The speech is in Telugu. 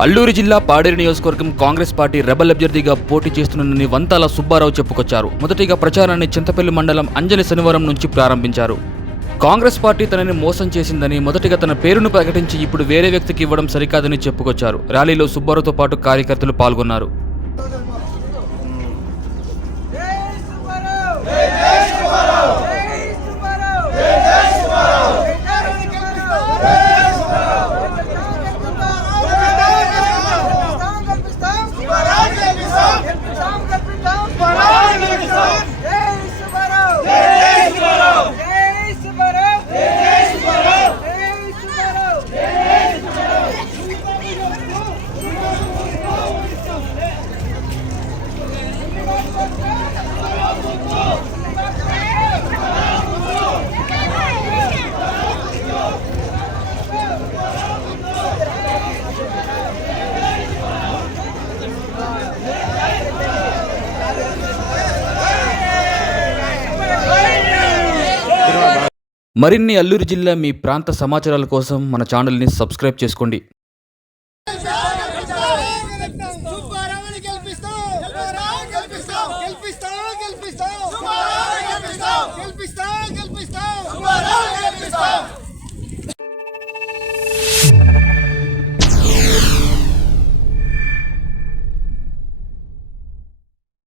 అల్లూరు జిల్లా పాడేరు నియోజకవర్గం కాంగ్రెస్ పార్టీ రెబల్ అభ్యర్థిగా పోటీ చేస్తున్నని వంతాల సుబ్బారావు చెప్పుకొచ్చారు. మొదటిగా ప్రచారాన్ని చింతపల్లి మండలం అంజలి శనివారం నుంచి ప్రారంభించారు. కాంగ్రెస్ పార్టీ తనని మోసం చేసిందని మొదటిగా తన పేరును ప్రకటించి ఇప్పుడు వేరే వ్యక్తికి ఇవ్వడం సరికాదని చెప్పుకొచ్చారు. ర్యాలీలో సుబ్బారావుతో పాటు కార్యకర్తలు పాల్గొన్నారు. మరిన్ని అల్లూరు జిల్లా మీ ప్రాంత సమాచారాల కోసం మన ఛానల్ని సబ్స్క్రైబ్ చేసుకోండి.